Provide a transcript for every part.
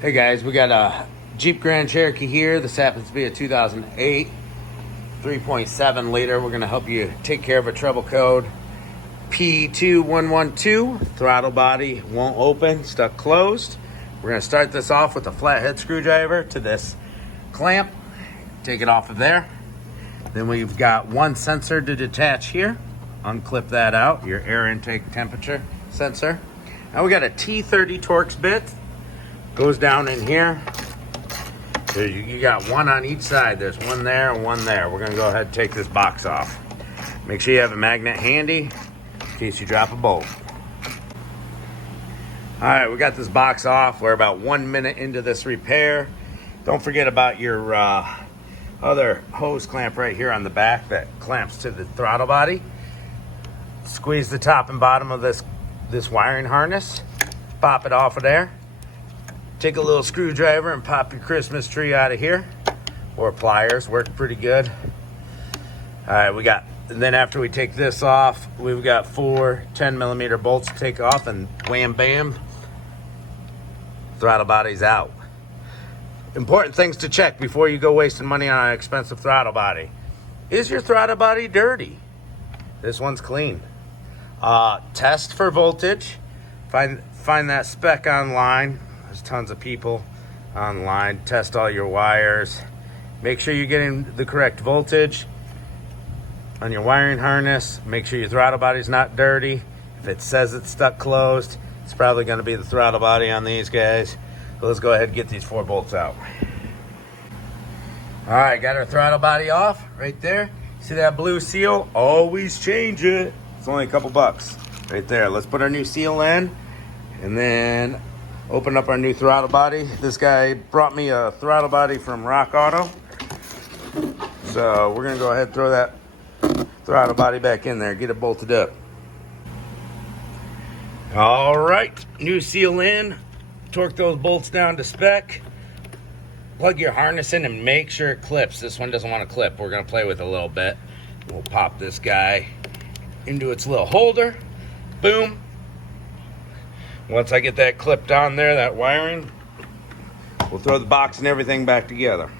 Hey guys, we got a Jeep Grand Cherokee here. This happens to be a 2008 3.7 liter. We're going to help you take care of a trouble code. P2112, throttle body won't open, stuck closed. We're going to start this off with a flathead screwdriver to this clamp. Take it off of there. Then we've got one sensor to detach here. Unclip that out, your air intake temperature sensor. Now we got a T30 Torx bit. Goes down in here. You got one on each side. There's one there and one there. We're gonna go ahead and take this box off. Make sure you have a magnet handy in case you drop a bolt. All right, we got this box off. We're about 1 minute into this repair. Don't forget about your other hose clamp right here on the back that clamps to the throttle body. Squeeze the top and bottom of this wiring harness. Pop it off of there. Take a little screwdriver and pop your Christmas tree out of here. Or pliers, work pretty good. All right, and then after we take this off, we've got 4 10mm bolts to take off, and wham bam, throttle body's out. Important things to check before you go wasting money on an expensive throttle body. Is your throttle body dirty? This one's clean. Test for voltage. Find that spec online. There's tons of people online. Test all your wires. Make sure you're getting the correct voltage on your wiring harness. Make sure your throttle body's not dirty. If it says it's stuck closed, it's probably going to be the throttle body on these guys. So let's go ahead and get these 4 bolts out. All right, got our throttle body off right there. See that blue seal? Always change it. It's only a couple bucks right there. Let's put our new seal in and then open up our new throttle body. This guy brought me a throttle body from Rock Auto. So we're gonna go ahead and throw that throttle body back in there, get it bolted up. All right, new seal in. Torque those bolts down to spec. Plug your harness in and make sure it clips. This one doesn't want to clip. We're gonna play with it a little bit. We'll pop this guy into its little holder. Boom. Once I get that clipped on there, that wiring, we'll throw the box and everything back together.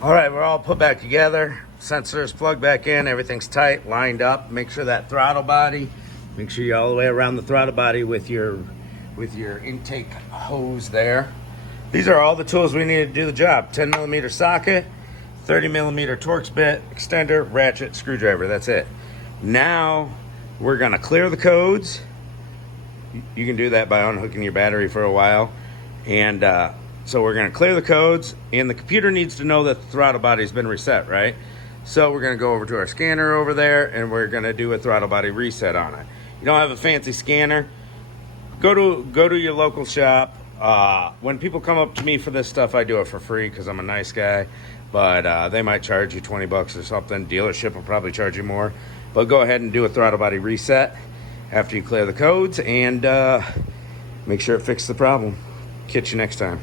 All right, we're all put back together. Sensors plugged back in, everything's tight, lined up. Make sure that throttle body, make sure you're all the way around the throttle body with your intake hose there. These are all the tools we need to do the job. 10mm socket, 30mm Torx bit, extender, ratchet, screwdriver, that's it. Now, we're gonna clear the codes. You can do that by unhooking your battery for a while. And so we're gonna clear the codes, and the computer needs to know that the throttle body's been reset, right? So we're gonna go over to our scanner over there, and we're gonna do a throttle body reset on it. You don't have a fancy scanner, go to your local shop. When people come up to me for this stuff, I do it for free because I'm a nice guy, but they might charge you 20 bucks or something. Dealership will probably charge you more, but go ahead and do a throttle body reset after you clear the codes, and make sure it fixes the problem. Catch you next time.